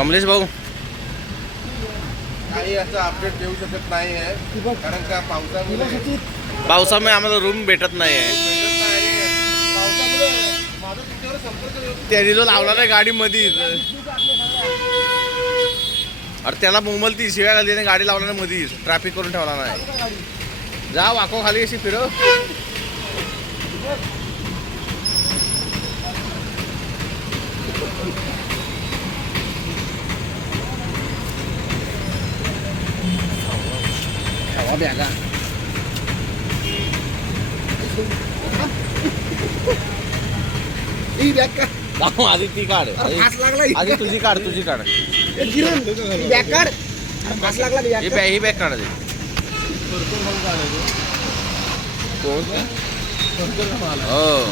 कमलेश भाऊ काही असं अपडेट देऊ शकत नाही आहे, कारण का पावसामुळे आम्हाला रूम भेटत नाही आहे. माझा तुमच्यावर संपर्क त्यांनी जो लावला नाही गाडी मध्ये, अरे त्याला मुंबईला ती शिव्या घाली आणि गाडी लावला नाही मध्ये, ट्रॅफिक करून ठेवला नाही. जा वाको खाली अशी फिरव. बॅगा आधी ती काढ, आधी तुझी काढ, तुझी काढ. ही बॅग काढ. कोण हो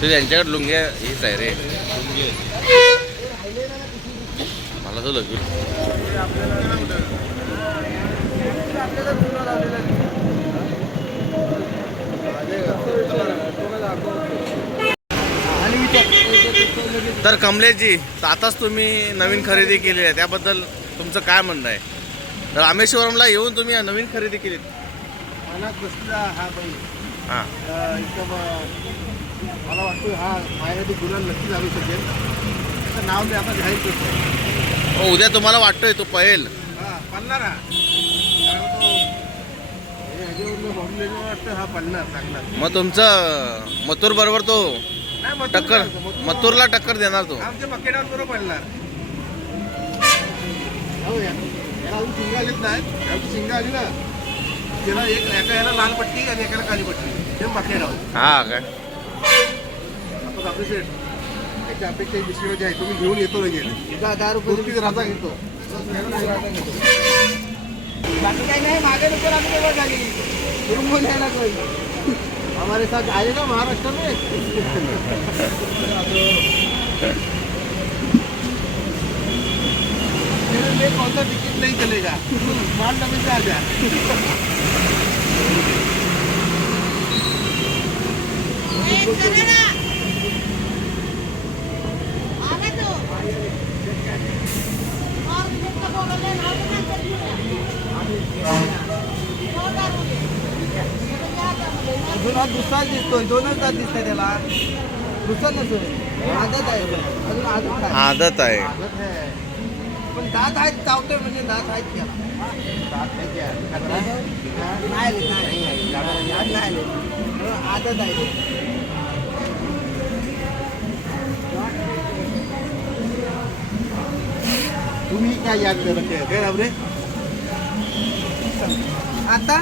तू त्यांच्याकडे लुंग्या हीच आहे रे, मला तो लगेच. तर कमलेशजी, आताच तुम्ही नवीन खरेदी केली आहे, त्याबद्दल तुमचं काय म्हणणं आहे? रामेश्वरमला येऊन तुम्ही नवीन खरेदी केली. मनात बसला हा बाई. हां, मला वाटतं हा माझ्यासाठी गुलाल नक्की लागू शकेल. त्याचं नाव मी आता जाहीर करतो. उद्या तुम्हाला वाटतोय तो पळेल? हा पळणार, हा कारण तो ह्याच्यावरून बघून वाटतं हा पळणार चांगला. मग तुमचं मथुर बरोबर तो टक्कर, मथुरला टक्कर देणार तो. आमच्या मकेडावर बरोबर पळणार. हो याला अजून शिंगा आलीच नाही. याची शिंगा आली ना, त्याला एका याला लाल पट्टी आणि एकाला काली पट्टी, ते मकेडावर. हा काय आपण आपली सेट त्याची अपेक्षा दुसरी आहे, तुम्ही घेऊन येतो लगेच. 10 रुपये राजा घेतो. बाकी काही नाही, मागे नुसार आम्ही केव्हा झाली रूम बोल यायला कोई हमारे साथ आएगा महाराष्ट्र में. कौन सा टिकट नहीं चलेगा, माल डबे से आ जा. अजून हा दुसरा दिसतोय, दोनच दात दिसतंय त्याला. दुसरा नसतोय, आदत आहे अजून. आदत आहे, आदत आहे, पण दात आहेत, चावतोय म्हणजे दात आहेत त्याला. दात नाही आदत आहे. तुम्ही काय याद करत रे? आता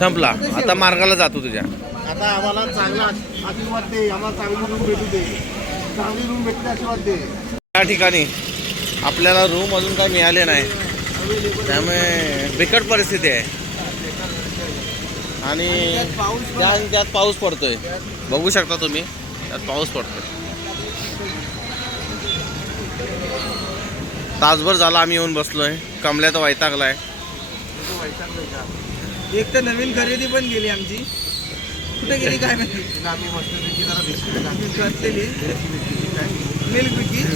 संपला. आता मार्गाला जातो तुझ्या. आता आम्हाला चांगला आशीर्वाद दे, आम्हाला चांगली रूम भेटू दे, चांगली रूम भेटते आशीर्वाद दे. त्या ठिकाणी आपल्याला रूम अजून काही मिळाले नाही, त्यामुळे बिकट परिस्थिती आहे. आणि त्यात पाऊस पडतोय, बघू शकता तुम्ही, त्यात पाऊस पडतोय. तासभर झाला आम्ही येऊन बसलोय. कमल्या तर वैतागलाय. एक तर नवीन खरेदी पण गेली आमची, कुठे गेली काय माहिती. आम्ही मस्तपैकी जरा बिस्किट घातलेली, मिल्क बिकीज,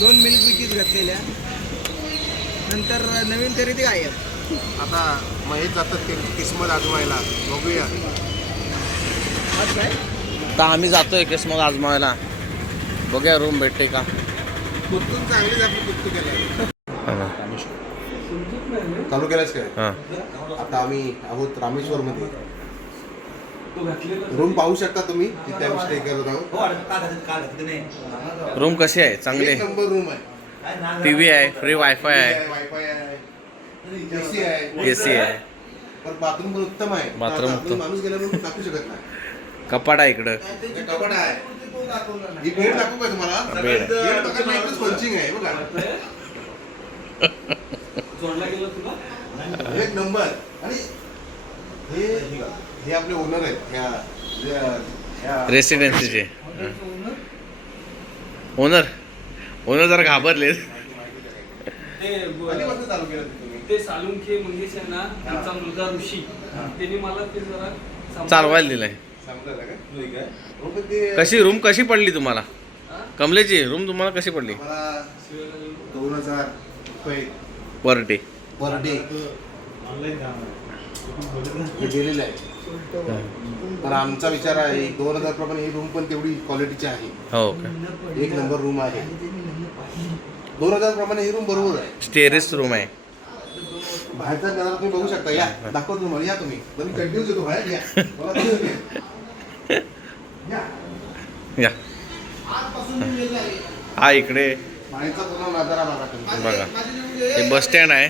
2 मिल्क बिकीज घातलेल्या. नंतर नवीन खरेदी आहे आता. महेश जातात त्यांची किस्मत आजमायला, बघूया. आता आम्ही जातोय किस्मत आजमावायला, बघूया रूम भेटते का. कुठून चांगलीच आपली कुठू केलं चालू केलंच काय. आता आम्ही आहोत रामेश्वर मध्ये. रूम पाहू शकता तुम्ही, तिथे आम्ही स्टे करत आहोत. रूम कशी आहे? चांगली आहे. नंबर रूम आहे. टीव्ही आहे, फ्री वायफाय आहे, वायफाय आहे, एसी आहे, एसी आहे, पण बाथरूम पण उत्तम आहे. बाथरूम उत्तम. माणूस गेल्यावर टाकू शकत नाही. कपाट आहे इकडं. कपाट आहे. ही बेड दाखवू का तुम्हाला? बेड पंचिंग आहे बघा. एक नंबर. आणि हे आपले ओनर आहेत रेसिडेन्सीचे ओनर. जरा घाबरले. ते सालुंखे मंगेश आहे ना, त्यांचा मुलगा ऋषी, त्यांनी मला ते जरा चालवायला दिलंय. कशी रूम कशी पडली तुम्हाला? कमलेशजी रूम तुम्हाला कशी पडली? 2000 रुपये पर डे. पर डे दिलेलं आहे. पण आमचा विचार आहे 2000 प्रमाणे ही रूम पण तेवढी क्वालिटीची आहे. हो का? एक नंबर रूम आहे. 2000 प्रमाणे ही रूम बरोबर आहे. स्टेरेस रूम आहे. बाहेरचा नजारा तुम्ही बघू शकता. या दाखवतो तुम्हाला. या तुम्ही कंटिन्यूच येतो बाहेर. या मला दिसत नाही. या हा इकडे बाहेरचा पूर्ण नजारा बघा तुम्ही. बघा हे बस स्टँड आहे.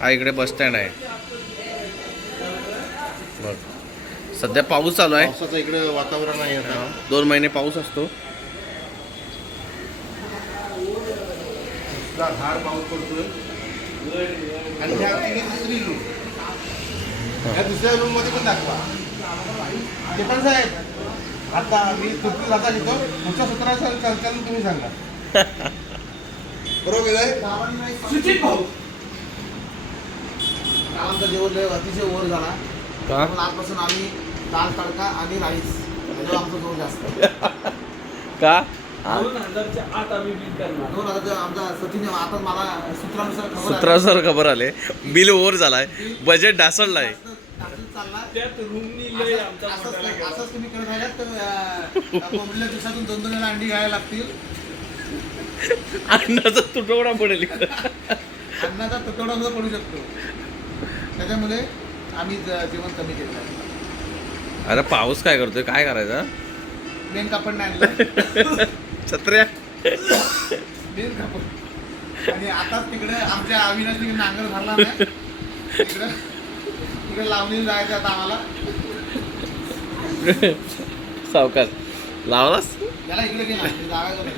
हा इकडे बस स्टँड आहे. बघ सध्या पाऊस चालू आहे. पावसाचं इकडे वातावरण आहे आता. 2 महिने पाऊस असतो. धार पाऊस पडतोय. आणि ह्या आमची दुसरी रूम. ह्या दुसऱ्या रूम मध्ये पण दाखवा. ते पण साहेब आता मी सुट्टी जाता घेतो. पुढच्या 17 चालून तुम्ही सांगा. बरोबर आहे. आमचं जेवण अतिशय ओव्हर झाला. का? आजपासून आम्ही दाल तडका आणि राईस त्याच्यावर आमचा जोर जास्त. का? 2000च्या आत आम्ही बिल करणार. 2000 आमचा सचिन आता मला सूत्रानुसार खबर आहे. सूत्रानुसार खबर आले बिल ओव्हर झालाय. बजेट ढासळलाय. चालला. त्यात रूमनी लय आमचा मोठा गेला. असंच तुम्ही करत राहिलात तर कोंबडीला दिवसातून 2-2 वेळा अंडी घ्यायला लागतील. अन्नाचा तुटवडा पडेल. अन्नाचा तुटवडा सुद्धा पडू शकतो. त्याच्यामुळे आम्ही जेवण कमी केलं आहे. अरे पाऊस काय करतोय? काय करायचं? मेन कापड नाही आणलं. छत्र्या मेन कापड. आणि आताच तिकडे आमच्या अविनाशने नांगर भरला नाही. तिकडे लावणी जायचं आता आम्हाला. सावकाश लावलास. त्याला इकडे गेला जागायचं नाही.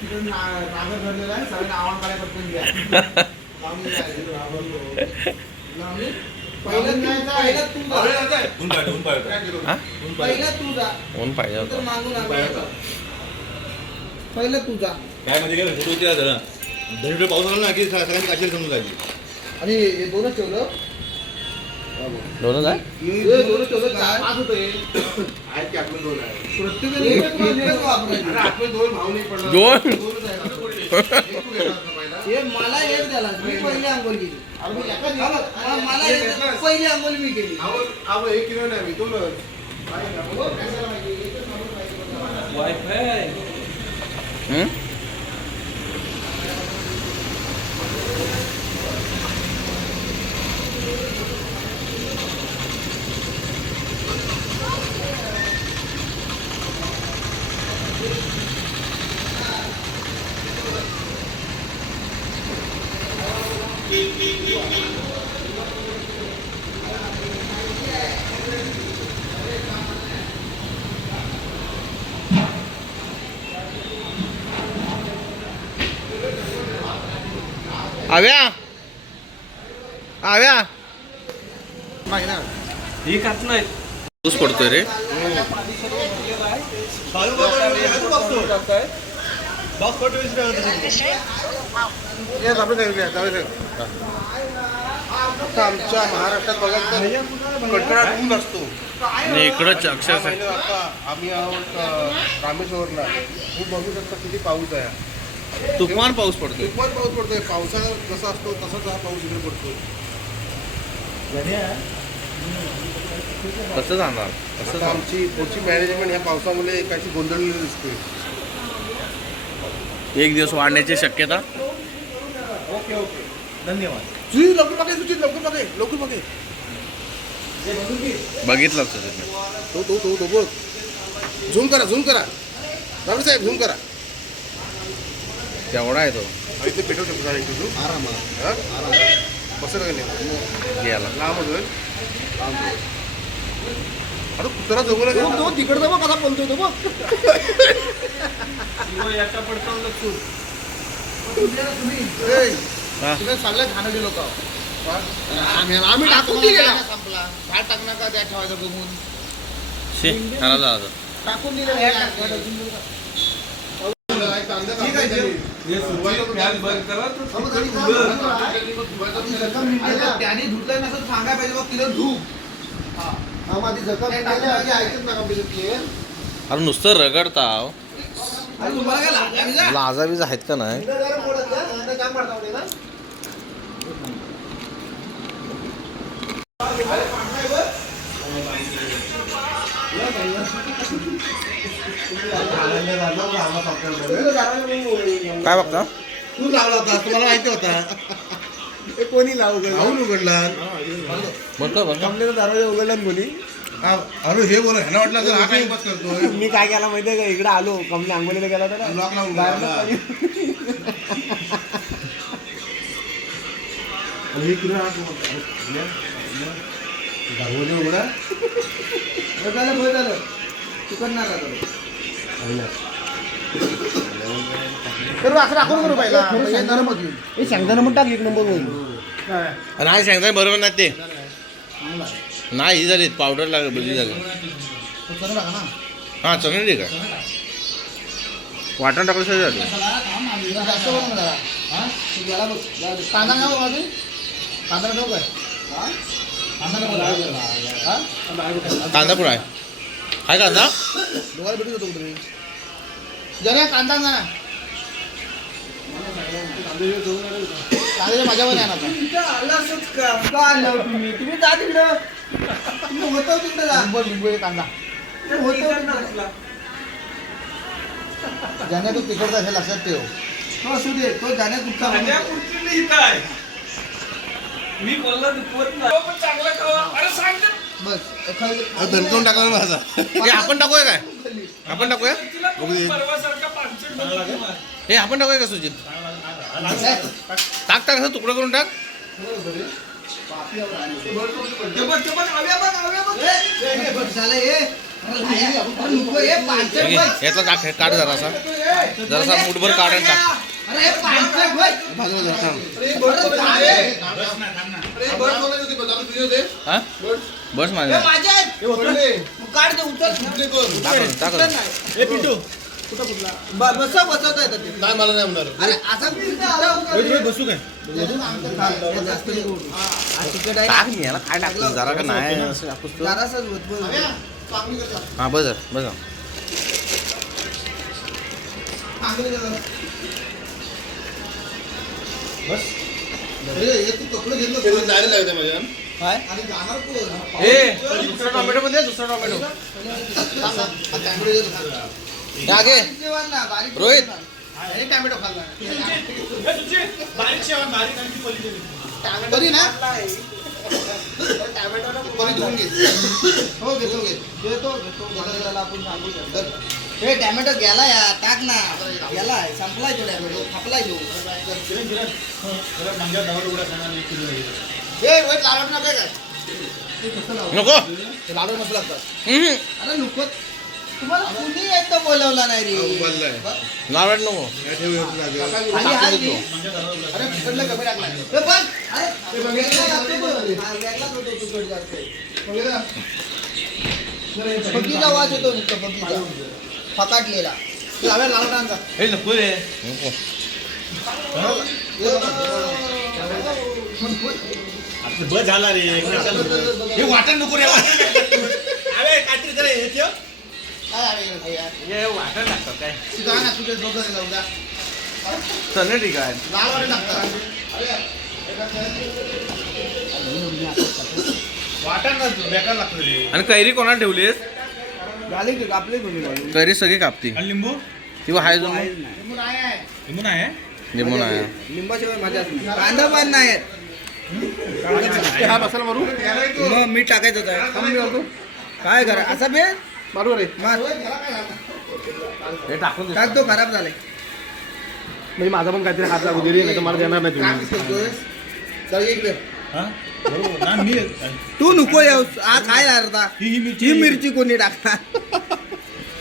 तिकडे नांगर भरलेला आहे. सगळ्यांना आव्हान करायचं पण घ्या. लावणी जायचं. लावणी पहिलं तू जा. ऊन पाहिजे तर होतं. मागून पहिलं तू जा. काय म्हणजे काय फोटो होती जरा दहीकडे पाऊस आला ना की सगळ्यांनी काशी समजून लागली. आणि हे दोनच ठेवलं. दोनच आहे. हे दोनच ठेवलं. 5 होतं हे. आहेत की आपण 2 आहे. प्रत्येकाने एकच वापरायचं. आपण 2 भाव नाही पडला. 2 2च आहे. एक तू घेतला होता पहिला. हे मला एक द्याला. मी पहिली अंघोळ केली. मला पहिली अंघोळ मी केली. अहो एक किलो नाही मी 2च. वायफाय हं? आव्या आव्या ही खात नाही. पाऊस पडतोय रे. आमच्या महाराष्ट्रात बघाल तर कडकडा ऊन असतो. आणि इकडंच अक्षरशः आता आम्ही आहोत रामेश्वरला. तुम्ही बघू शकता किती पाऊस आहे. तुफान पाऊस पडतोय. तुफान पाऊस पडतोय. पावसाळा जसा असतो तसाच हा पाऊस इकडे पडतो. कसं जाणार? कसं आता आमची पुढची मॅनेजमेंट या पावसामुळे काहीशी गोंधळलेली दिसते. एक दिवस वाढण्याची शक्यता. ओके ओके धन्यवाद. सुजित लवकर बघे. सुजित लवकर बघे. लवकर बघे. बघितलं तो बघ. झूम करा. राम साहेब झूम करा. तेवढा आहे तो. इथे पेटवू शकतो आरामात. बसं काय नाही गेला. लांब होतोय. अरे कुत्रा जवळ तो तिकडचा बघ कसा बोलतोय तो बघ. याच्या पडताना हा. तुम्ही सगळ्या खाण्याचे लोक आम्ही टाकून दिलेला. संपला. झाड टाकणार का त्या ठेवायचं बघून शी खराब झाला तो. टाकून दिलेला. ठीक आहे जेव. हे सुरुवातीला फॅन बंद करा तर तिखट उडलं. आता त्याने धुतलं नसं सांगायला पाहिजे बघ तिला धू. अरे नुसतं रगडताव. अरे तुम्हाला काय लागलं? लाजा बीज आहेत का नाही? काय बघता? तू लावला होता तुम्हाला माहिती होता कोणी लावू राहुल उघडला बघा बघा. कमलेला दरवाजा उघडला ना कोणी. अरे हे बोल ह्याला वाटलं तर हा टाइमपास करतोय मी काय केला माहितीये का, इकडे आलो कमले आंघोळीला गेला होता ना, लॉक लावून बाहेरनं गेला. पाणी. दरवाजा उघडा बरं झालं तिकडनं आला तो. शेंगदाणा पण टाकली एक नंबर होईल. नाही सांगता बरोबर नाही ते. नाही ही झाली पावडर लागेल बदली झाली. हां चणे ठीक आहे. वाटण टाकलं सगळं झालं. कांदा खाऊ माझे कांदा खाऊ काय कांदा पण आहे. काय कांदा? दोघाला भेटू देतो तुम्ही जरा कांदा ना कांद्याच्या माझ्यावर आहे ना तुम्ही जा तिकडं तुम्ही होतो तिकडं जा लिंबू कांदा होतो जाण्या तू तिकडचा असेल लक्षात ठेव तो असू दे तो जाण्या कुठचा खाण्यापुरती नाही इथं आहे. मी बोलला दुखवत नाही. तो पण चांगला खावा. अरे सांग ना. बस दणकवून टाकला माझा हे आपण टाकूया काय? आपण टाकूया? तिला तुम्ही परवासारखा पानसट बनवून ठेवा. हे आपण टाकूया का सुजित? टाक टाक असं तुकडं करून टाक. ठीक आहे. यातला टाक काढ जरासा मुठभर काढ आणि टाक. हा बस माझ्या बसवता येतात ते. नाही मला नाही होणार अरे असं बसू काय टाक मी याला काय टाकतो जरा का नाही असं टाकूस तू. हा बस बस कपडे घेतलं जायला लागते माझ्या ए दुसरा टोमॅटो पण दे. दुसरा टोमॅटो घे रोहित. टॅमॅटो खाल्ला बारीक शेवण, बारीक आणि ती पलीकडे. तरी ना परी धुवून घे हो घेतो त्याला आपण सांगू शकतो. हे टॅमॅटो गेला या टाक ना गेलाय संपलाय तो टॅमॅटो खापलाय तो. हे वैट लावत ना काय नको. लाडू मस्त लागतात. हम्म. अरे नको तुम्हाला कुणी एकदा बोलवला नाही रे. नारळ नको. खाली हात घे. अरे तिकडलं कमी टाकला. हे बघ अरे वेगळा लागतो बघ. हा, वेगळाच होतो तिकड जास्त. फकीचा आवाज येतो नुसतं फकीचा फकाटलेला. लाव्या लावत आणजा. हे नको रे नको. बस झाला रे हे वाटण नको रे अरे काहीतरी करे हे ठेव. काय आहे यार? हे वाटण टाकतात काय? तुझा ना तुझे डोकं लावून जा. चणे ठीक आहे. लाल वाटे टाकतात. वाटण बेकार लागतं रे आणि कैरी कोणाला ठेवलीस? झाले की कापले कोणी कैरी सगळी कापती लिंबू किंवा हाय जो लिंबू नाही आहे. लिंबू नाही आहे लिंबून आहे. लिंबाशिवाय मजा कांदा पण नाही आहेत. हा मसाला मारू मग मीठ टाकायचं होतं. काय करा असा बे मारू रे मार हे टाकून टाक तो खराब झालाय. म्हणजे माझा पण काहीतरी हात लागू दे रे नाही तर मला देणार नाही काय करतोय? चल एक वेळ. तुम्ही तू नको येऊ हा काय अर्धा ही मिरची कोणी टाकणार.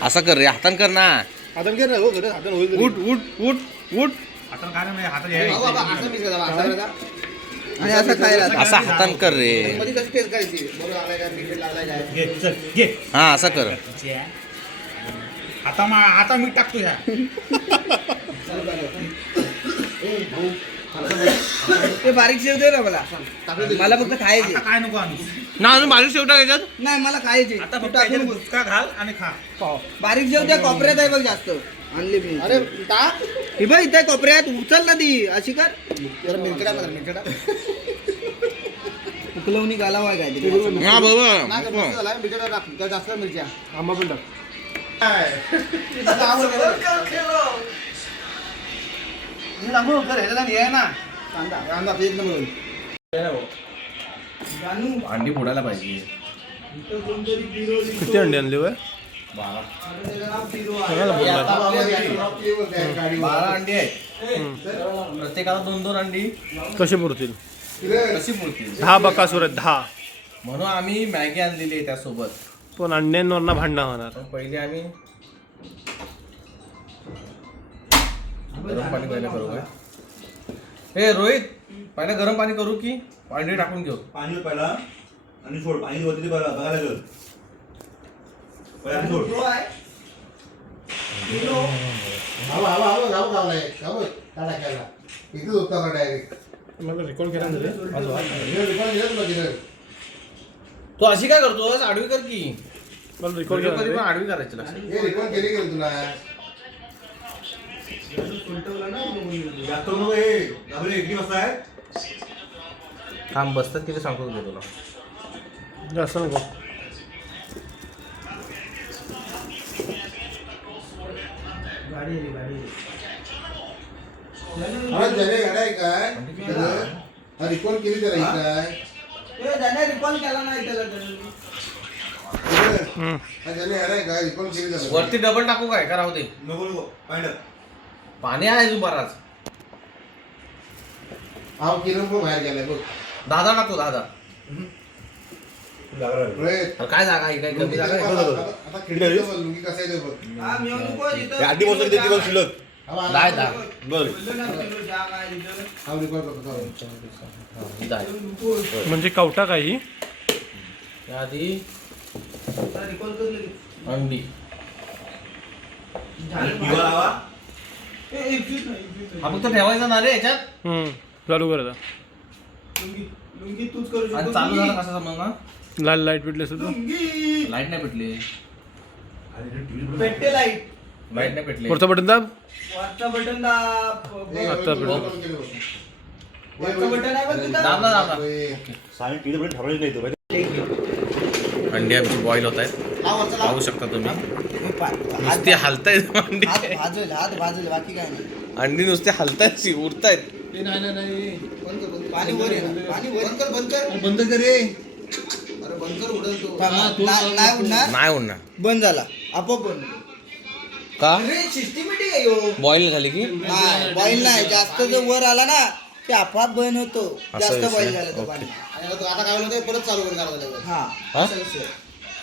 असं कर रे हातान कर ना. हातान घे ना हो घरी हातान होईल उठ उठ उठ उठ. हातान काय नाही हातात हो बाबा, असं मिक्स करा, असं करा. आणि असं खायला असं हातान कर रे. मध्ये कशी टेस्ट करायची बरोबर आलाय काय मीठ लागलाय काय घे चल घे हा असं कर. आता मीठ टाकतो ह्या ते बारीक शेव दे ना मला फक्त खायचे. आता काय नको आणू ना अजून बारीक शेवटा याच्यात नाही मला खायचे. आता तू फक्त टाकून याच्यात बघ. बुचका घाल आणि खा बारीक शेव त्या कोपऱ्यात आहे बघ जास्त आणली मी. अरे टाक ही बघ इथे कोपऱ्यात उचल ना ती अशी कर. जरा मिरकडा मार मिरकडा उकलवणी घालावा काय ते. हा बरोबर नाही का मस्त झाला मिरकडा टाक त्या जास्त मिरच्या आंबा पण टाक अंडी फोडायला पाहिजे. किती अंडे आणले वय? 12 अंडी आहेत. प्रत्येकाला 2-2 अंडी कसे पुरतील? कशी पुरतील 10 बकासूर आहेत 10. म्हणून आम्ही मॅगी आणलेली आहे त्यासोबत. पण अंड्यांवरनं भांडणं होणार. पण पहिले आम्ही गरम पाणी पहिले करू काय? हे रोहित पहिले गरम पाणी करू की अंडी टाकून घेऊ? पाणी पहिला आणि सोड पाणी वरती बघायला लागेल पहिला सोड रेकॉर्ड केला तू अशी काय करतोस? आडवी कर की. मला रेकॉर्ड कधी पण केला आडवी करायची लक्षात. जास्त नको हे आपले इडली मस्त आहे थांब बसतात किती सांगतो घे तुला. जास्त नको. रिकॉर्ड केली जरा ही काय रिकॉल केला नाही त्याला काय रिकॉर्ड केली जरा वरती डबल टाकू काय? का राहू दे? नको नको पाणी टाक. पाणी आहे अजून बराच. हाव किरण पण बाहेर गेलाय बघ 10 टाकतो 10. लागला रोहित, काय जागा आहे? काय कमी जागा आहे? आता खिडकी बघ, लुंगी कसं आहे ते बघ आधी बोलतो किती दिवस शिल्लक नाही 10. बरं हा रिकॉर्ड करतो ही 10. म्हणजे कवटा काही आधी अंडी दिवा लावा हा फक्त ठेवायचा ना रे याच्यात. चालू करता. लुंगी तूच करू आणि चालू झाला कसा समजणार? लाल लाईट पेटले सुद्धा. लाईट नाही पेटली. पेट्टे लाईट लाईट नाही पेटली. वरचा बटन दाब. वरचा बटन दाब. आता पेटलं. वरचा बटन आहे बघ तिथं. दाबला दाबला. सामी टीव्ही पण ठरवलं नाही तो अंडी आमची बॉईल होत आहेत. पाहू शकता तुम्ही. नुसती हलतायत अंडी. हात भाजले बाकी काय नाही. अंडी नुसते हलतायत उडतायत. पाणी वर आहे ना. पाणी वर कर. बंद कर रे. अरे बंद कर उडल तो. नाही उडणार. नाही उडणार. बंद झाला आपोआप बंद. का? अरे सिस्टमॅटिक आहे ह्यो. बॉईल झाली की नाही बॉईल नाही. जास्त जर वर आला ना ते आपोआप बंद होतो. जास्त विषय. बॉईल झालं तर ओके. पाणी. आता काय होतं परत चालू कर गार झाल्यावर हा हा? असा विषय.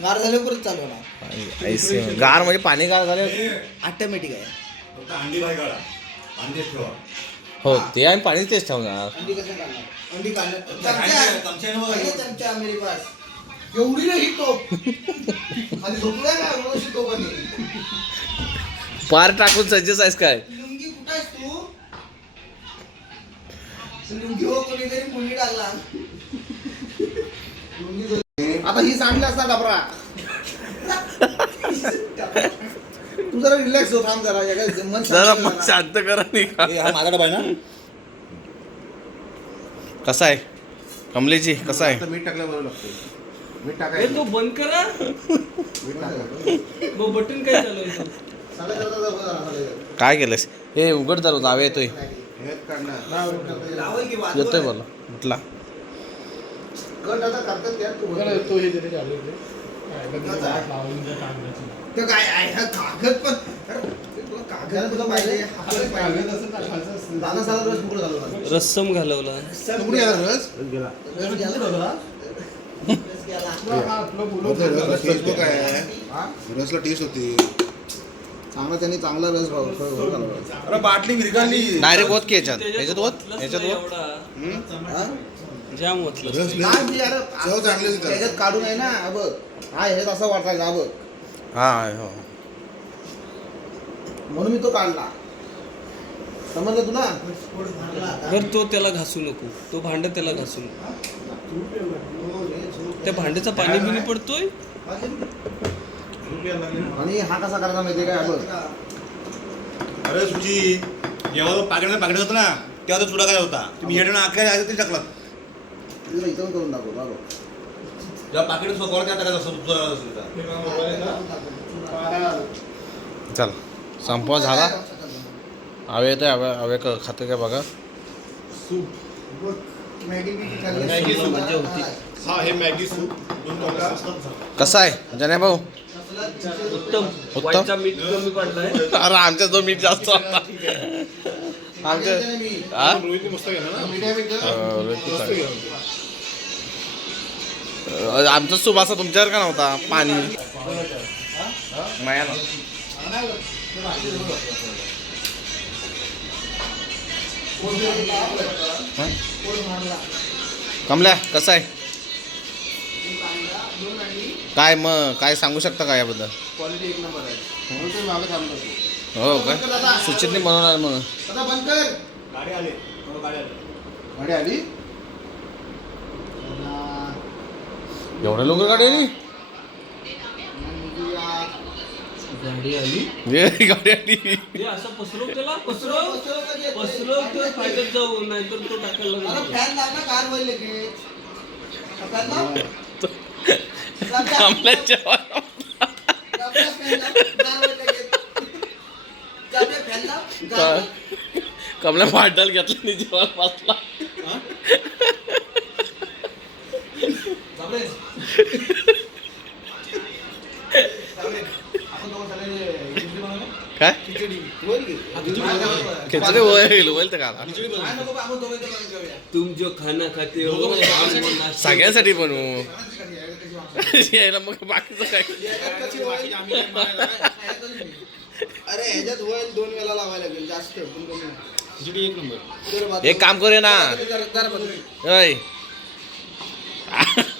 गार झाल्यावर परत चालू होणार. गार म्हणजे पाणी गार झाले. ऑटोमॅटिक आहे. फक्त अंडी बाहेर काढा अंडी ठेवा हो ते आम्ही पाणीच तेच ठेवणार. अंडी कसं काढणार? अंडी काढणार. चमच्याने बघा. पहिले चमचा मेरे पास. एवढी नाही टोप. आणि झोपलाय ना एवढी टोप आणि. पार टाकून सज्जस आहेस काय? लुंगी कुठं आहेस तू? लुंगी हो कोणीतरी मुंगी टाकला. आता ही सांडली असता डबरा तू जरा रिलॅक्स हो थांब जरा या काय मन जरा शांत मग कर ना. शांत करा नाही का? हा माझा डबा आहे ना कसा आहे कमलेची? कसा आहे? आता मीठ टाकल्यावर लागतं मीठ टाकायचं तो बंद करा मीठ टाकायचं मग बटन काय चालवतो काय केलंस? हे उघड जरा जावे येतोय. हेच काढणार लावल की वाजव. येतोय बोला उठला. कट आता करतात त्यात तू बघ. ते काय आहे हा कागद पण. अरे, तुला कागद तुला पाहिजे हातात पाहिजे. दादा साधा रस पुढे झाला होता. रस्सम घालवला कुठे गेला रस रस गेला का? रस गेला. रस टेस्ट काय आहे रसला टेस्ट होती चांगला त्यांनी चांगला रस घालवला. अरे बाटली विरघळली डायरेक्ट होत की याच्यात याच्यात होत याच्यात होत. जाम होतलं रस नाही यार, चव चांगली होती त्याला. त्याच्यात काढून आहे ना हा बघ. हा ह्याच्यात असं वाटायचं हा बघ. हा हो म्हणून मी तो काढला. समजलं तुला? बरं तो त्याला घासू नको, तो भांड त्याला घासू नको. त्या भांड्याचं पाणी बिनी पडतोय. आणि हा कसा करायचा माहितीये काय? बघ अरे सुजी, जेव्हा तो पाकिट होतं ना तेव्हा तो चुडा काय होता, तुम्ही येणं अख्या ते टाकलात. तुला इथं करून दाखवतो. हा बघ. जेव्हा पाकिट स्वतःवर त्या टाकायचं असतं चल संपवा झाला. हवे येतोय, हवे खातं काय बघा. मॅगी मजा होती. हा हे मॅगी सूप कसा आहे जने भाऊ? उत्तम. उत्तम? वाईचा मीठ कमी पडलाय. अरे आमच्या जो मीठ जास्त होता. आमच्या हा? रोहितने मस्त गेला ना. आमचा सूप असा तुमच्यावर का नव्हता? पाणी माया ना. हा? कमल्या कसा आहे? काय मग काय सांगू शकता का याबद्दल? क्वालिटी एक नंबर आहे. म्हणून तुम्ही मागे थांबतो. हो काय सुचितने बनवणार म्हणून. आता बंद कर. गाडी आली. गाडी आली. एवढ्या लोक गाडी आली? गाडी आली. गाडी आली. हे असं पसरव त्याला, पसरव तर फायद्यात जाऊ, नाहीतर तो टाकायला अरे लागेल. फॅन लाव ना, कार होईल लगेच. फॅन लाव. कमल्या जेवण जाऊया फॅन लाव, कार होईल लगेच. जाऊया फॅन लाव, कार होईल. कमल्या पाटाल घेतला आणि जेवण बसला. काय खिचडी होईल तर का? तुम जो खाना खाते हो सगळ्यांसाठी बनवू. यायला मग बाकीचं काय? अरे ह्याच्यात होईल 2 वेळा लावायला लागेल, जास्त पण कमी नाही. खिचडी एक नंबर. एक काम करूया ना. जरा बदल. अय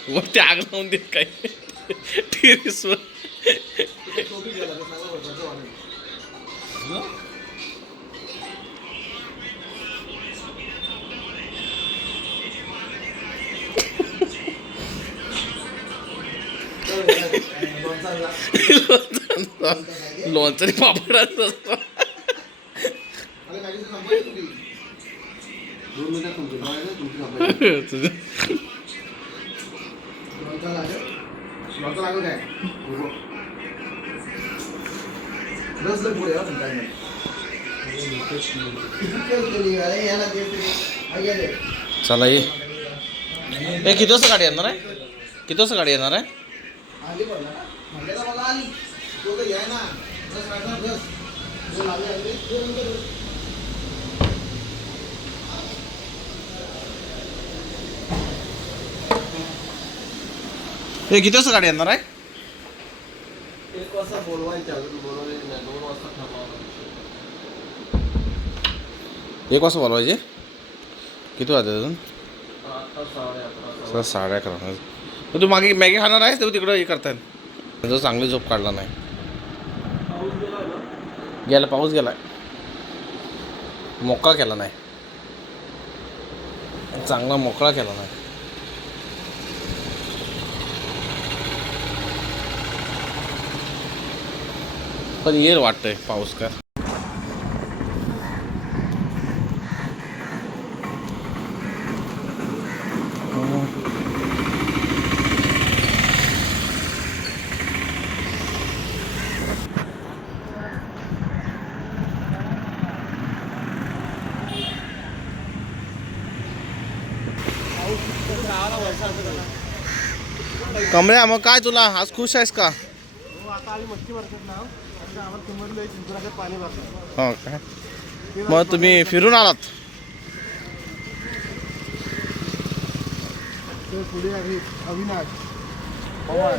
वरती आग लावून देत काय टेरेसवर. लोणचं पापडाच असतो. अरे मॅगी संपवायची तुझी. 2 मिनिटात तुमची संपवायची. लोणचं लागेल काय? रस लय पुढे आहे, काय नाही. अरे याला दे तरी. अगे चला ये. किती वाजता गाडी येणार आहे? किती वाजता गाडी येणार आहे? आली पडला ना, म्हणलेला मला आली. तो तर याय ना, रस राहणार, रस. जो लागले आले, 2 मिनिटं रस. किती वाजता गाडी येणार आहे? 1 वाजता बोलवायचं, अजून बोलवले नाही. 2 वाजता थांबावं. 1 वाजता बोलवायचे. किती वाजता अजून? आता 11:30. 11:30. मग तू मागे मॅगी खाणार आहेस तेव्हा तिकडं हे करतायत. जो चांगली झोप काढला नाही. गेला पाऊस गेलाय. मोकळा केला नाही. चांगला मोकळा केला नाही. पण येईल वाटतंय पाऊस का. कमळ्या मग काय तुला आज खुश आहेस का? हो काय मग तुम्ही फिरून आलात? पुढे अविनाश पवार.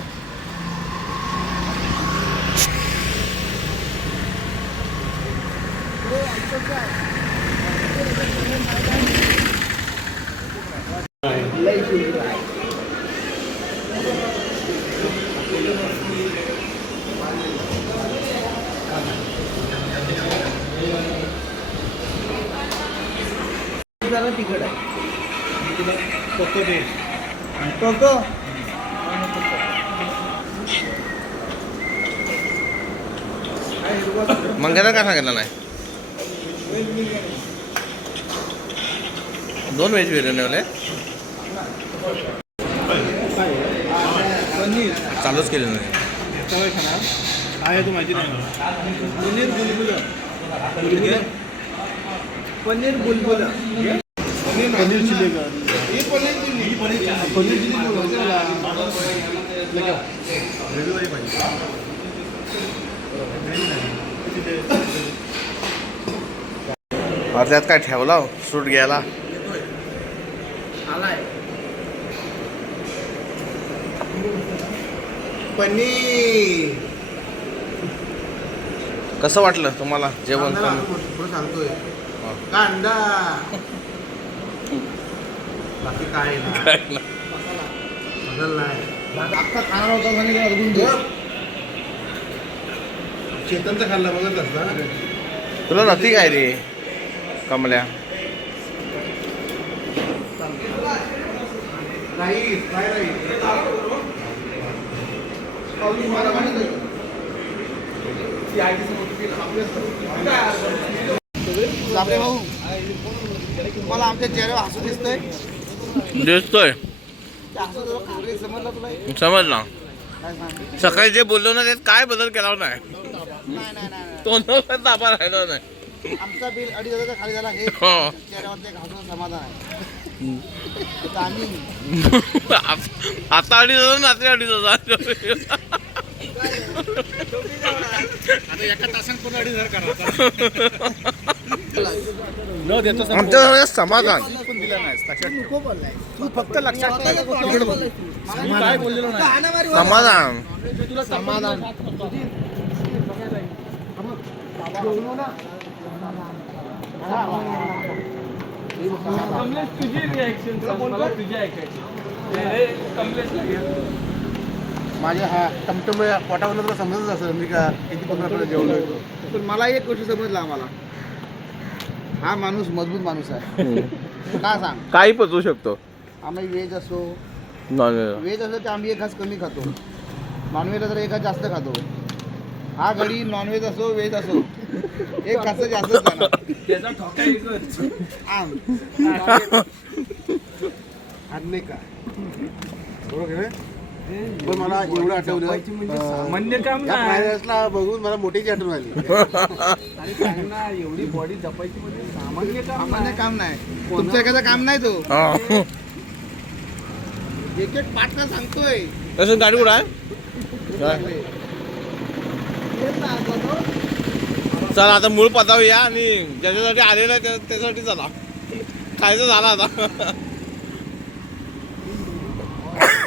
जरा तिखट आहे कोको टेस्ट. कोको मंग्याला काय सांगितलं नाही? 2 व्हेज बिर्याणी वाले पनीर चालूच केलं नाही. आहे तू माहिती नाही. पनीर बुलबुला पनीर बुलबुला पनीर चिली का? ही पनीर चिल्ली पनीर चिली त्यात काय ठेवला हो सूट घ्यायला? आलाय पनीर कसं वाटलं तुम्हाला जेवण? सांगतोय कांदा बाकी काय नाही. आता खाणार होता म्हणे अजून चेतनचा खाल्ला बघत असता. तुला नथी काय रे कमल्या? राईस फ्राय राईस जाबरे भाऊ मला आमच्या चेहऱ्यावर हसू दिसतंय दिसतोय, त्या हसू काँग्रेस समजलं तुला हे? समजला. काय सांग सकाळी जे बोललो ना त्यात काय बदल केला नाही. नाही नाही नाही नाही. तोंडावर ताबा राहिला नाही. आमचा बिल 2,500 खाली झाला हे हो. चेहऱ्यावर ते घासून समाधान आहे तर आम्ही आता 2,500 रात्री 2,500. आता एका तासात पुन्हा 2,500 करायचा. न देतो आमच्या समाधान. पण दिला नाही लक्षात ठेव. खूप बोललाय तू फक्त लक्षात ठेव. काय बोललेलो नाही. समाधान. तुला समाधान कमलेश तुझी रिॲक्शन मला तुझी ऐकायची. कमलेशला घे. माझ्या हा टमटम पोटावर तुला समजतच असेल मी का किती पंधरा जेवण येतो. पण मला एक गोष्ट समजलं आम्हाला हा माणूस मजबूत माणूस आहे का सांग काही पचवू शकतो. आम्ही व्हेज असो नॉनव्हेज व्हेज असो तर आम्ही एक घास कमी खातो, नॉनव्हेज तर एक घास जास्त खातो. हा घडी नॉनव्हेज असो व्हेज असो एक घास जास्त जाणार. त्याचा ठोका एकच. आम नाही का बरोबर आहे. पण मला एवढं आठवलं सामान्य काम या नाही. फ्रायराईसला बघून मला मोठीची आठवण आली. आणि सांग ना, एवढी बॉडी जपायची म्हणजे सामान्य काम सामान्य नाही. काम नाही, तुमचं एखादं काम नाही तो एक एक पाठला सांगतोय. तसं गाडी कुठं आहे? चला आता मूळ पतावूया आणि ज्याच्यासाठी आलेलं आहे त्याच्यासाठी चला खायचं झालं आता.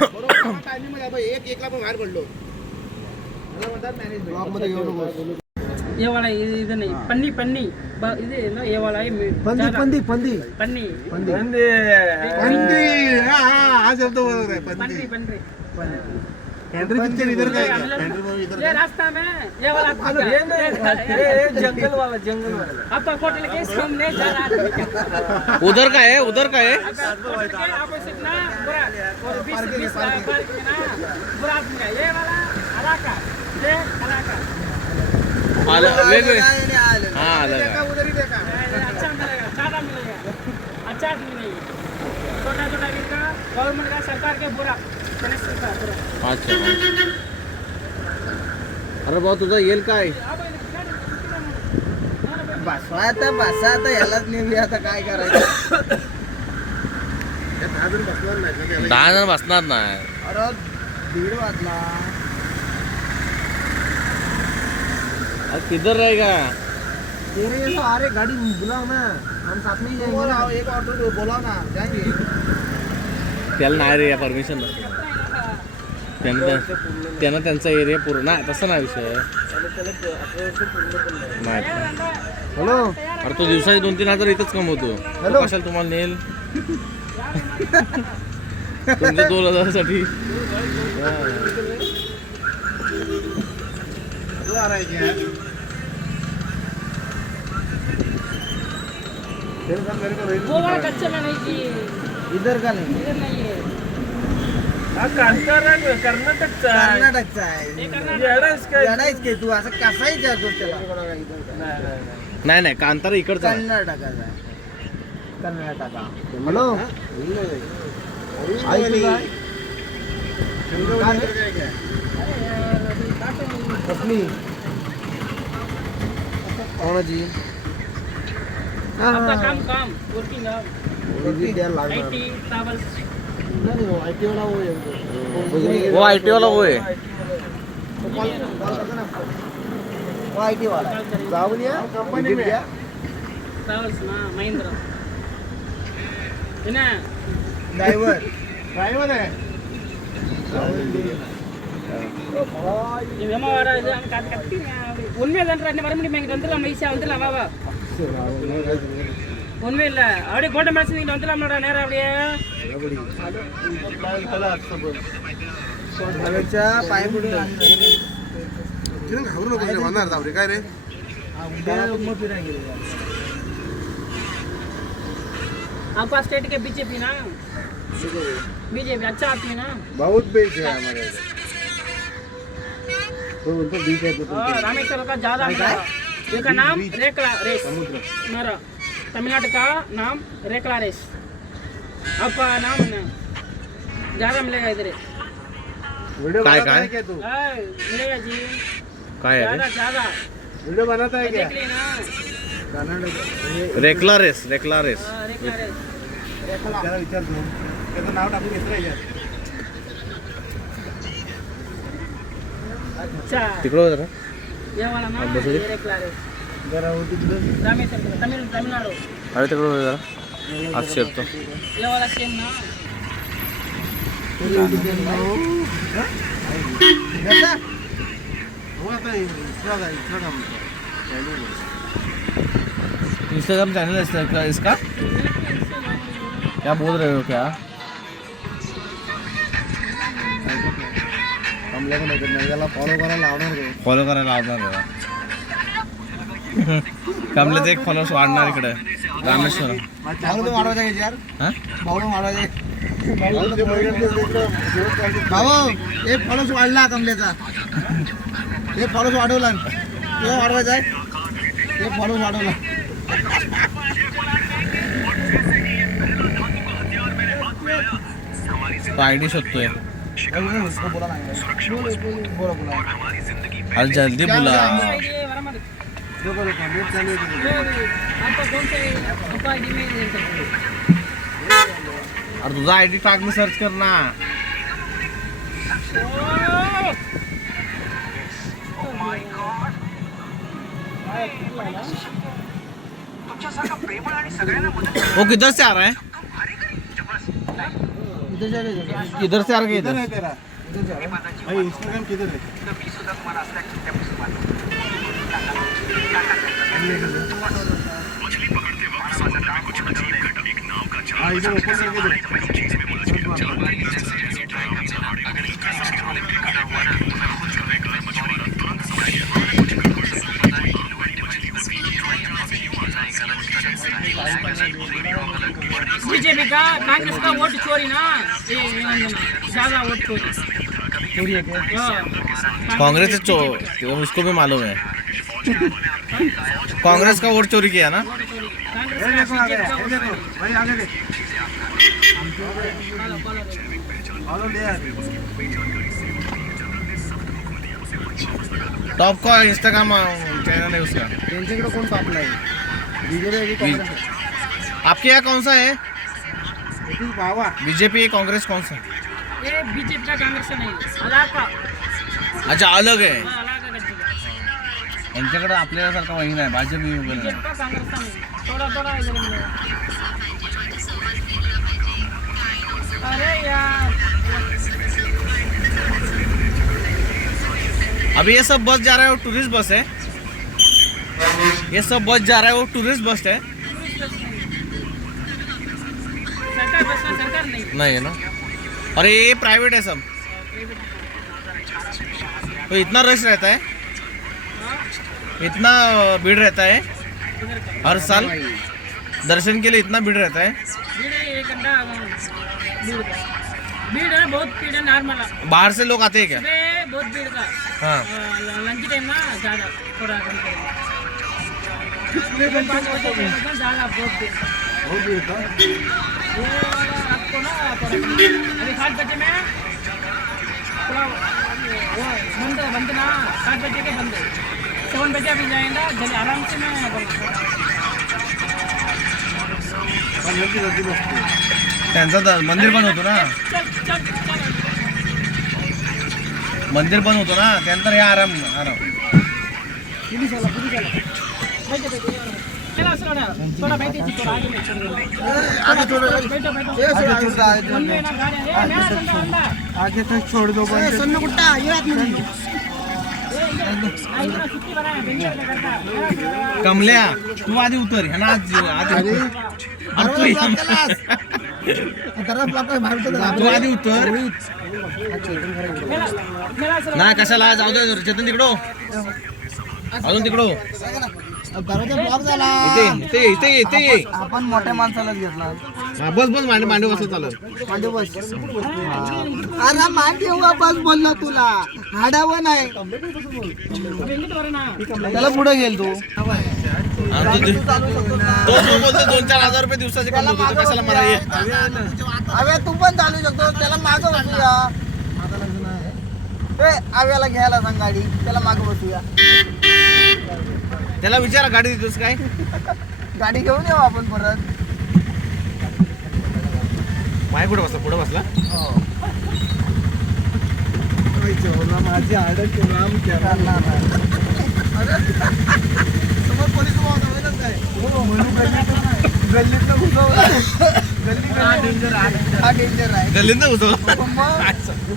बरोबर टायमिंग मध्ये आपण एकला पण बाहेर पडलो. मला म्हणतात Vlog मध्ये घेऊ नकोस. ये वाला இது नहीं पन्नी पन्नी இது ना ये वाला है पंदी पंदी पंदी पन्नी पंदी हा हा शब्द बरोबर आहे पंदी. पन्नी हेनरी पिक्चर इधर का है क्या? हेनरी मूवी इधर ये रास्ता में ये वाला ये जंगल वाला जंगल वाला. आपका होटल के सामने जा रहा है उधर काय आहे? उधर काय आहे? ऑपोजिट ना बुरा और 20 पार्क में ना बुरा में ये वाला अलाका ये अलाका आलं वेगळे. आलं हाँ, आलं का? देखा उधर ही देखा. अच्छा मिलेगा ज्यादा मिलेगा अच्छा भी नहीं छोटा छोटा का गवर्नमेंट का सरकार के बुरा का बुरा अच्छा. अरे भाऊ तुझा येईल काय? बसवा आता यालाच नेहमी आता काय करायचं. 10 जण बसणार नाही. अरे 1:30 वाजला. किधर रहेगा? तेरे ये तो आ रहे गाड़ी बुलाओ ना हम साथ में ही जाएंगे ना. एक ऑटो बोलाओ ना जाएंगे. त्याला नाही रे परमिशन. त्यानं त्यांचा एरिया पूर्ण नाही तसं नाही विषय नाही. हॅलो अरे तो दिवसाची 2-3 हजार इथंच कमवतो. हॅलो. कशाला तुम्हाला नेल तुमच्या 2,000 साठी? वो वाला कच्चे में नहीं चाहिए, इधर का नाही इधर नहीं है। हा कांतारा कर्नाटकचा आहे. कर्नाटकचा आहे ये कर्नाटक येडाच काय? येडायच की तू असं कसाही विचारतो त्याला नाही नाही कांतारा इकडचा आहे. कर्नाटकाचा आहे कर्नाटका म्हणलो आई तुझा आहे? कसली कोणाची आपका काम वर्किंग IT ट्रैवल्स वो IT वाला वो आहे. आयटी वाला जाऊन या कंपनी ट्रैवल्स ना महिंद्रा है ना। ड्रायव्हर आहे ये वेमा वाला இது அங்க காத்து கட்டி உண்மையில தான் ரெண்டு வர முடியும் இங்க வந்துடலாம் மைசா வந்துடலாம் வா வா உண்மை இல்ல அப்படியே கோட்டை மேட்ச் நீங்க வந்துடலாம்டா நேரா அப்படியே ड्रायव्हरच्या पाय पुढे घाबरू नको म्हणणार जाऊ काय रे आपका स्टेट के बीजेपी ना, बीजेपी अच्छा आदमी ना। बहुत बेच है हमारे तो उनको बीच है रामेश्वर का ज्यादा मिला। इसका नाम रेकला रेस मेरा तमिलनाडु का नाम रेकला रेस। आपका नाम ना ज्यादा मिलेगा इधर वीडियो काय बनाता काय? है क्या तू मिलेगा जी काय आहे ज्यादा ज्यादा वीडियो बनाता है क्या देख ली ना। Karnataka Rekla race Rekla race. Rekla race त्याला विचारतो त्याचं नाव टाकून घेतलं याच्यात अच्छा तिकडं जरा ये वाला ना ये रेकला रेस जरा होती तिथं रामेश्वर का तमिलनाडु अरे तिकडं जरा आज शिरतो. ये वाला सेम ना। हो आता इंस्टाग्राम इंस्टाग्राम चैनल है इसका क्या बोल रहे हो क्या? कमल्या पण ऐकत नाही याला फॉलो करायला लावणार रे फॉलो करायला लावणार बघा. कमलेचं एक फॉलोअर्स वाढणार इकडे रामेश्वर. भाऊ तो वाढवायचा का यार हा भाऊ वाढवायचा भाऊ एक फॉलोच वाढला कमलेचा एक फॉलोच वाढवला तो वाढवायचा आहे एक फॉलोच वाढवला तो आयडी शोधतोय. बोला अरे जल्दी बोला. ये वाला मत आपका कौन से आपका आईडी में अरे तुझा आयडी टाक मी सर्च कर ना. वो किधर से आ रहा है? किधर से आ रहा है इधर? तेरा भाई इंस्टाग्राम किधर है हाँ इधर ओपन करके बीजेपी का कांग्रेस का वोट चोरी ना, ये ज्यादा वोट चोरी है क्या? कांग्रेस से उसको भी मालूम है. कांग्रेस का वोट चोरी किया ना. कांग्रेस का बीजेपी का वोट चोरी। भाई आगे देख फॉलो ले यार टॉप का इंस्टाग्राम चैनल है उसका. त्यांच्याकडे कोण पापला आहे बीजेपी आपके यहाँ कौन सा है? बाबा बीजेपी कांग्रेस कौन सा? ये बीजेपी का कांग्रेस का नहीं, अलग का अच्छा अलग है. अलग का गज्जी का। यांच्याकडे आपल्यासारखा वही नाही भाजप वगैरे नाही. बीजेपी का कांग्रेस का नहीं, थोड़ा थोड़ा इधर मिलेगा। अरे यार अभी ये सब बस जा रहा है वो टूरिस्ट बस है. ये सब बस जा रहा है वो टूरिस्ट बस है. सरकार बस में सरकार नहीं। नहीं है ना. और ये प्राइवेट है सब. तो इतना रश रहता है, इतना भीड़ रहता है हर साल. दर्शन के लिए इतना भीड़ रहता है? भीड़ है 1 घंटा भीड़ है, बहुत भीड़ है नॉर्मल। बाहर से लोग आते हैं क्या? सुबह बहुत भीड़ का, हाँ। लंच टाइम ना ज़्यादा थोड़ा कम करेंगे। 5 बजे के बाद ज़्यादा बहुत भीड़ वो आपको ना अभी 7 बजे में थोड़ा वो बंद ना 7 बजे के बंद है, 7 बजे अभी जाएगा जल्दी आराम से मैं त्यांचा मंदिर पण होतो ना, चल मंदिर पण होतो ना, त्यानंतर हे आराम थोड़ा बैठे थोड़ा आगे में आगे तक छोड़ दो कमल्या तू आधी उतर ह्या ना आधी तू आधी उतर नाही कशाला जाऊ दे चेतन तिकडो अजून तिकडो ब्लॉक झाला इथे आपण मोठ्या माणसालाच घेतला बस मांडे बसलं चालत मांडे बस अरे मांडे बस बोलला तुला हाडावं नाही त्याला पुढे गेल तू तो बोलतो 2-4 हजार रुपये दिवसाचे कमवतो तर कशाला मला हे अवे तू पण चालू शकतो त्याला मागं बसूया आव्याला घ्यायला सांग गाडी त्याला मागं बसूया त्याला विचारा गाडी देतोस काय गाडी घेऊन येऊ आपण परत माय कुठे बसला पुढे बसला माझी आडच राम समोर पोलीस उभा होता काय गल्लीतनं घुसवला हा डेंजर आहे गल्लीत ना उचल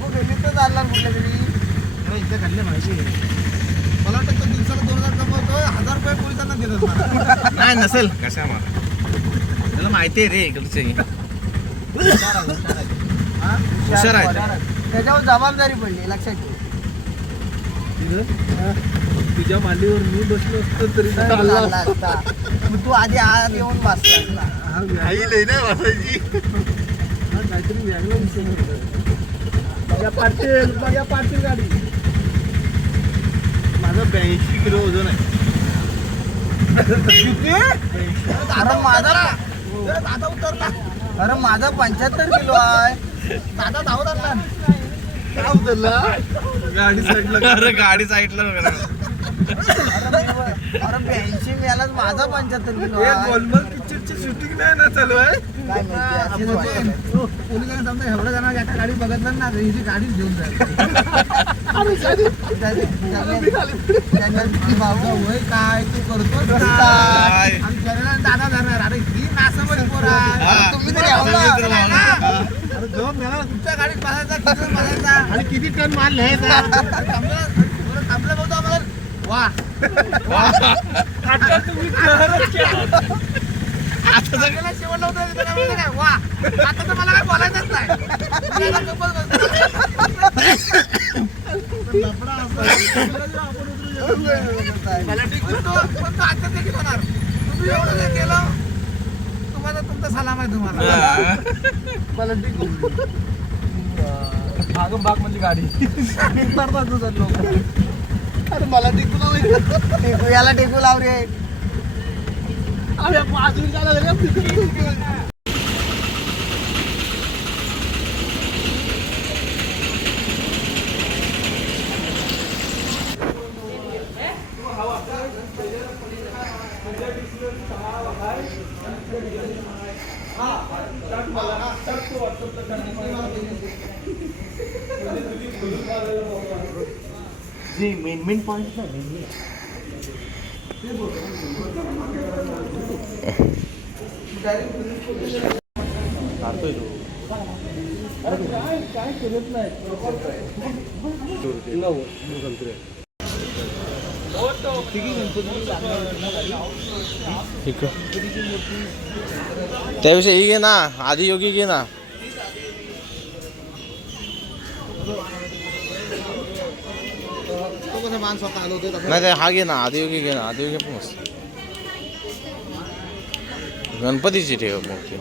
गल्लीतनं चालला कुठल्या तरी इथे घडले माहिती मला वाटतं तो दिवसाला 2000 कमवतोय 1000 रुपये पोलिसांना देतात नाही नसेल कशा मला त्याला माहिती आहे रे इकडचे हुशार आहे त्याच्यावर जबाबदारी पडली लक्षात ठेव तुझ्या मांडीवर मी बसलो असतो तरी चालला असता. तू आधी आत येऊन बसलास ना काहीतरी वेगळं विषय माझ्या पाटील गाडी माझं 82 किलो वजन आहे अरे माझा दादा उतरला अरे माझा 75 किलो आहे दादा धावत आणला काय उतरला गाडी साईडला अरे गाडी साईडला अरे 82 यालाच माझा 75 किलो आहे गोलमाल पिक्चरची शूटिंग नाही ना चालू आहे काय माहिती असेच वाटतं. पोलिसांनी समजा एवढं जण एका गाडी बघितलं ना ही गाडीच घेऊन भाऊ होय काय तू करतो काय? आणि जरा दादा जाणार अरे ही नासामध्ये पोरा तुम्ही तरी आवडला. अरे जो मेला तुमच्या गाडीत बसायचा किती बसायचा आणि किती टन माल लिहायचा थांबलं बघतो आम्हाला वा आता तुम्ही कहरच केलं. आता सगळ्याला शेवट होतं वा आता तर मला काय बोलायचंच नाही मला ठीक करतो पण तो आता देखील होणार तुम्ही एवढं जे केलं तुम्हाला तुमचा सलाम आहे तुम्हाला मला ठीक भागम भाग म्हणजे गाडी लोक अरे मला टिकू लाव याला टेकू लाव रे अजून झाला मेन पॉइंट ठीक आहे त्याविषयी ही घे ना आदियोगी घे ना तो कसं मान स्वतः आलो होतो नाही ते हा घे ना आदियोगी घे ना आदियोगी पण मस्त गणपतीची ठेव मोठी.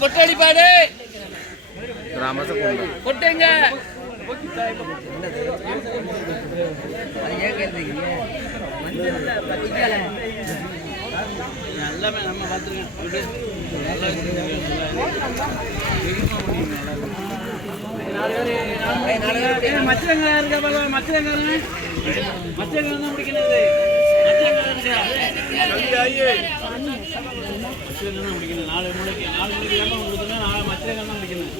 ಕೊಟ್ಟಳಿ ಬಾಡೆ रामाचा कोंबडा. ಕೊಟ್ಟಂಗ மச்சங்க இருக்கா பாபா மச்சங்க மச்சங்க தான் பிடிக்கிறது நாலு மணிக்கு இல்லாமல் உங்களுக்கு நாலு மச்சங்க தான் பிடிக்கணும்.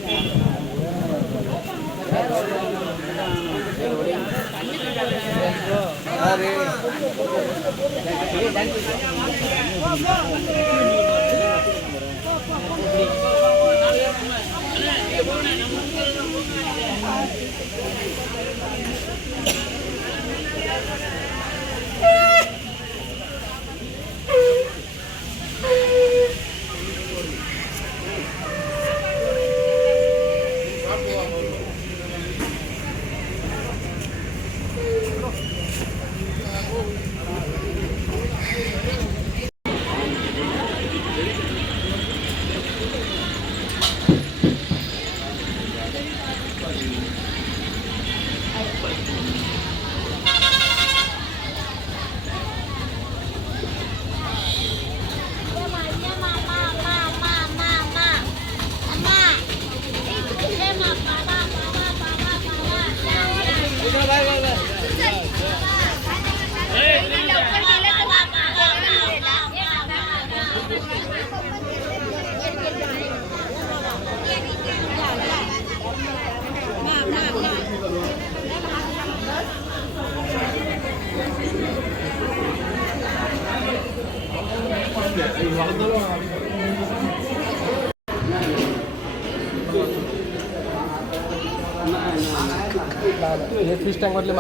हे फिश टँक मधले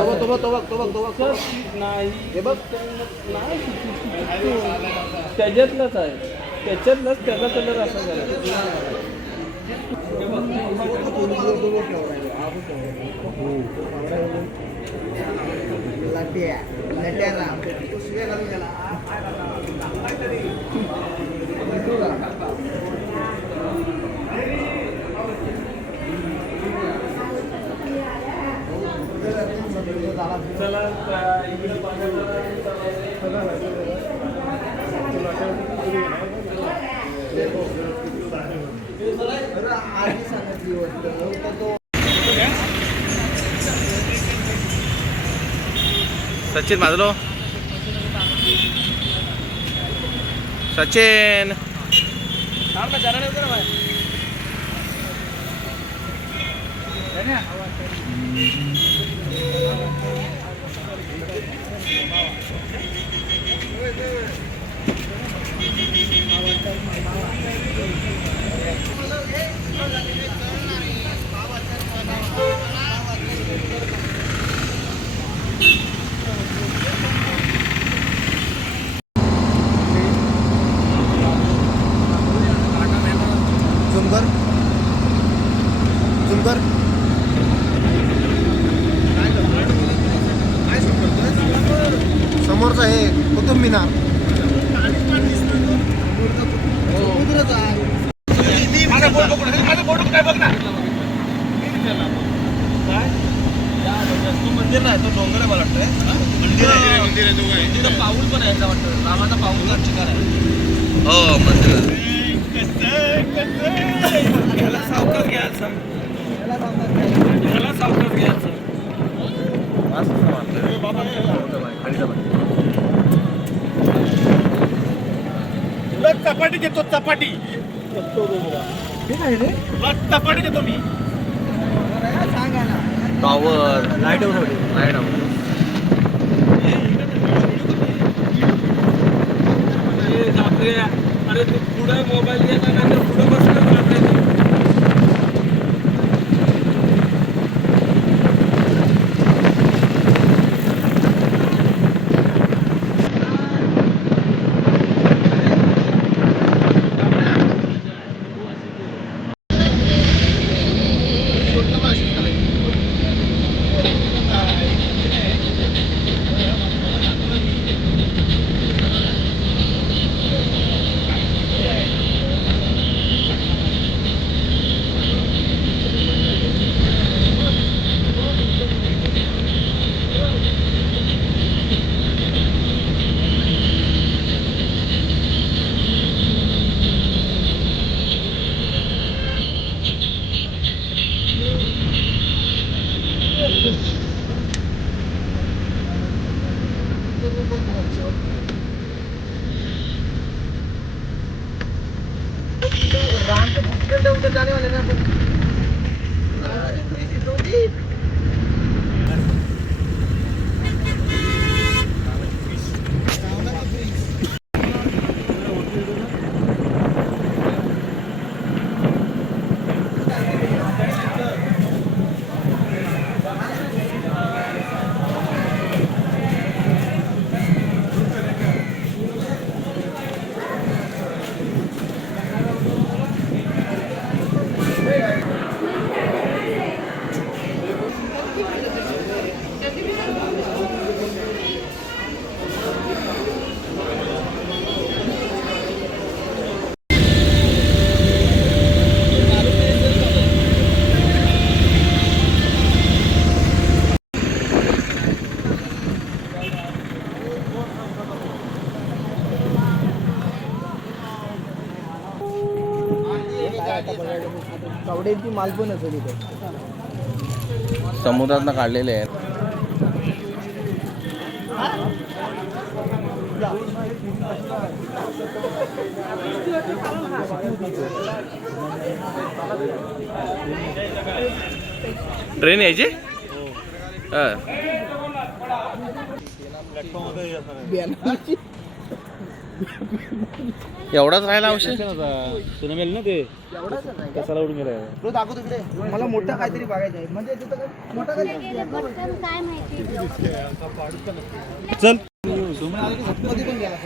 त्याच्यातलंच आहे त्याच्यातलंच त्याचा कलर असा चला इकडे सचिन माजलो सचिन झुमकर समोरचा आहे कुतुब मिनार. मंदिर नाही तो डोंगर आहे मला वाटतंय. मंदिर आहे तिथं पाऊल पण आहे वाटतं रामाचा पाऊल ठिकाण आहे. हो मंदिर ह्याला सावकाश घ्यायचं ह्याला सावकाश घ्यायचं तुला चपाटी देतो चपाटी चपाटी देतो मी. टॉवर लाईट लाईट अरे तू पुढे मोबाईल घेतल्यानंतर पुढे बसलं घंटे उधर जाने वाले ना अपन। कावड्यांची माल पण असेल इथे. समुद्रातनं काढलेले आहेत. ट्रेन यायची एवढाच राहिला औषध. तो दाखव तिकडे. मला मोठा काहीतरी बघायचं आहे. म्हणजे तिथं काय मोठा काहीतरी काय माहिती मध्ये पण गेला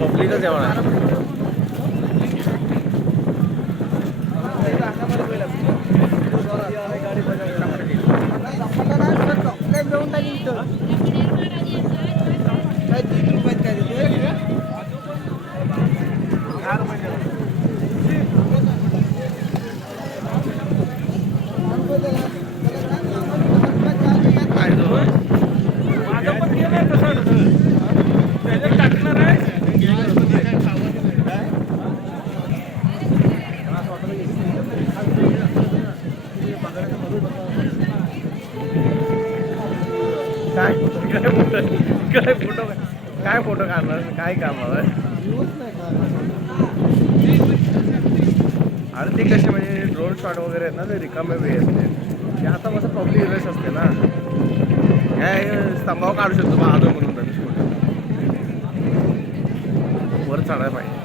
पब्लिकच जेवण आहे. काय 3 रुपयात काय देते. माझं पण गेलंय तसं टाकणार आहे. काय फोटो काढणार काय काम आहे अरे ते कसे म्हणजे ड्रोन शॉट वगैरे आहेत ना ते रिकामे वे असते ते आता मस्त पब्लिक रेस असते ना काय स्तंभावर काढू शकतो बा आलो म्हणून धनुष फोटो वर चढायला पाहिजे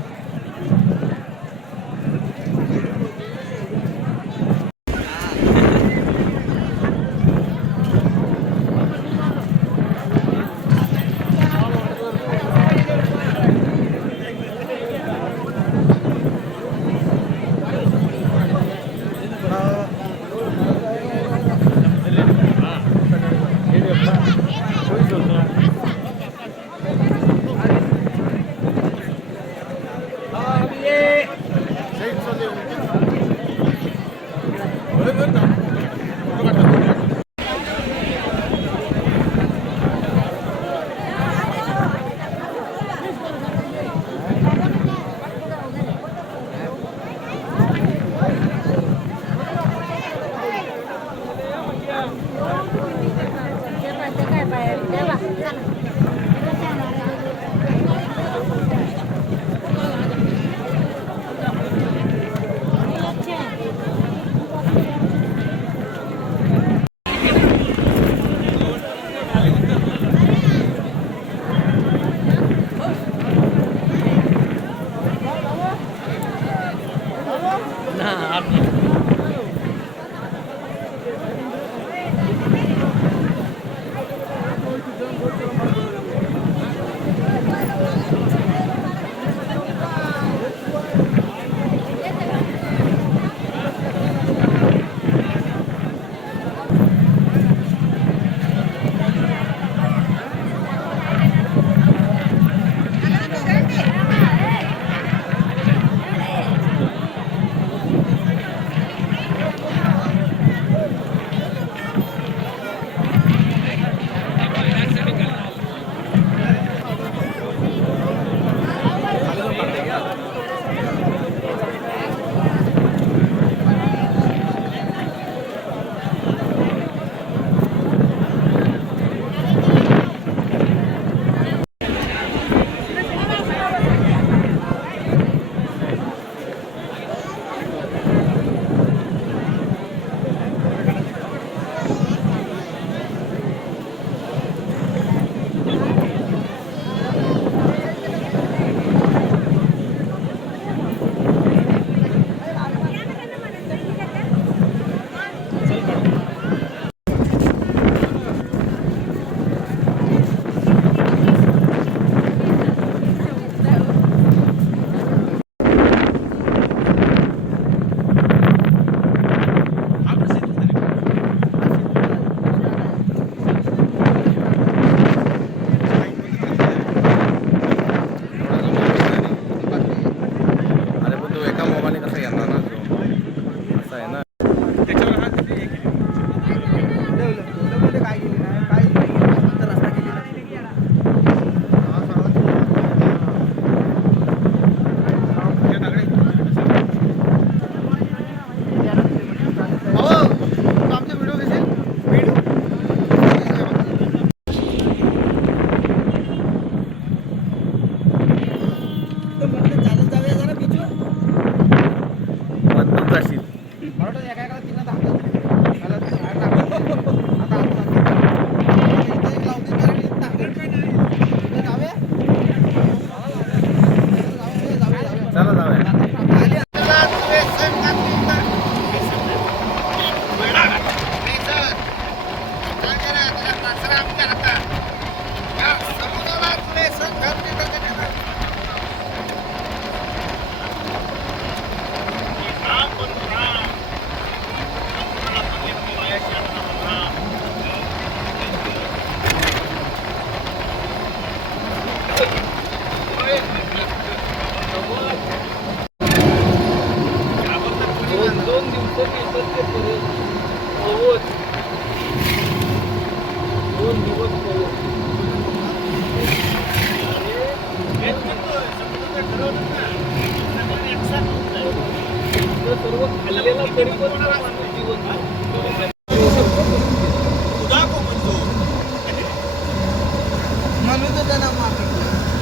म्हणून तर त्यांना माफी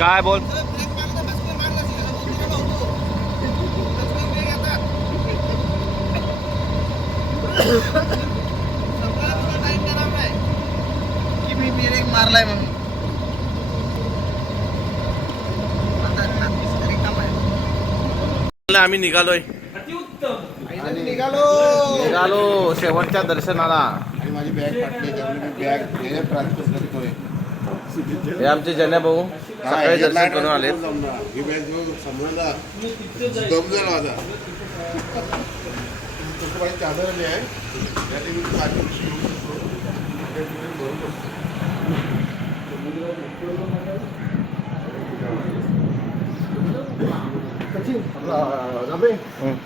काय बोल की मी ब्रेक मारलाय म्हणून आम्ही निघालोय निघालो शेवटच्या दर्शनाला. आणि माझी बॅग फाटली त्यामुळे मी बॅग ट्रान्सफर करतोय. हे आमचे जन्या भाऊ सकाळी दर्शन करून आले. ही बॅग घेऊन समोरला दम झाला माझा. माझी चादर नाही आहे त्यासाठी मी पाठी घेऊ शकतो.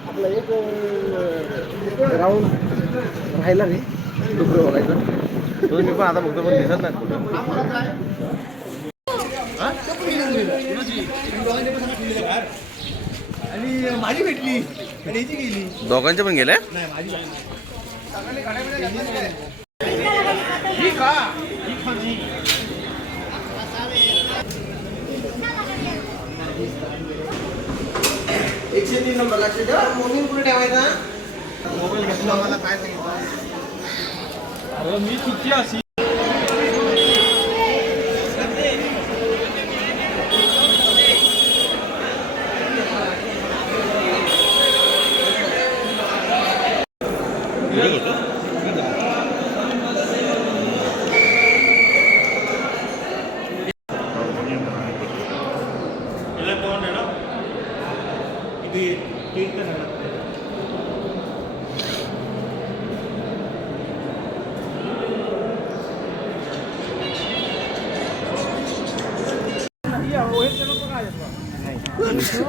आपला एक राऊंड राहिला रे डुकरं बघायचं. तुम्ही पण आता बघतो पण दिसत नाही कुठं. आणि माझी भेटली आणि याची गेली. दोघांचे पण गेले. एकशे 3 नंबर लक्षात ठेवा. मोबाईल कुठे ठेवायचा. मोबाईल घेतला मला काय सांगितलं. मी किती अशी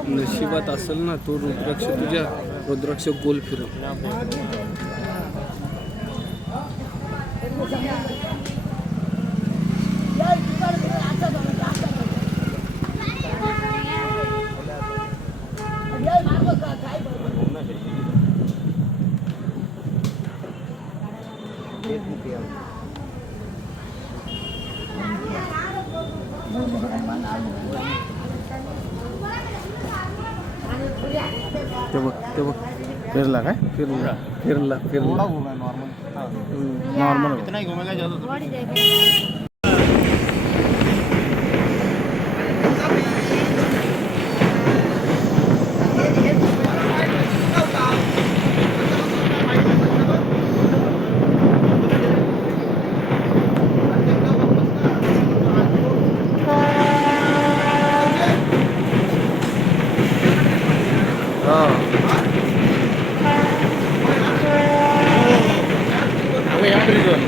नशिबात असेल ना तो रुद्राक्ष तुझ्या रुद्राक्ष गोल फिरव. ते बघ फिरला काय फिरला नॉर्मल. या ब्रिजवर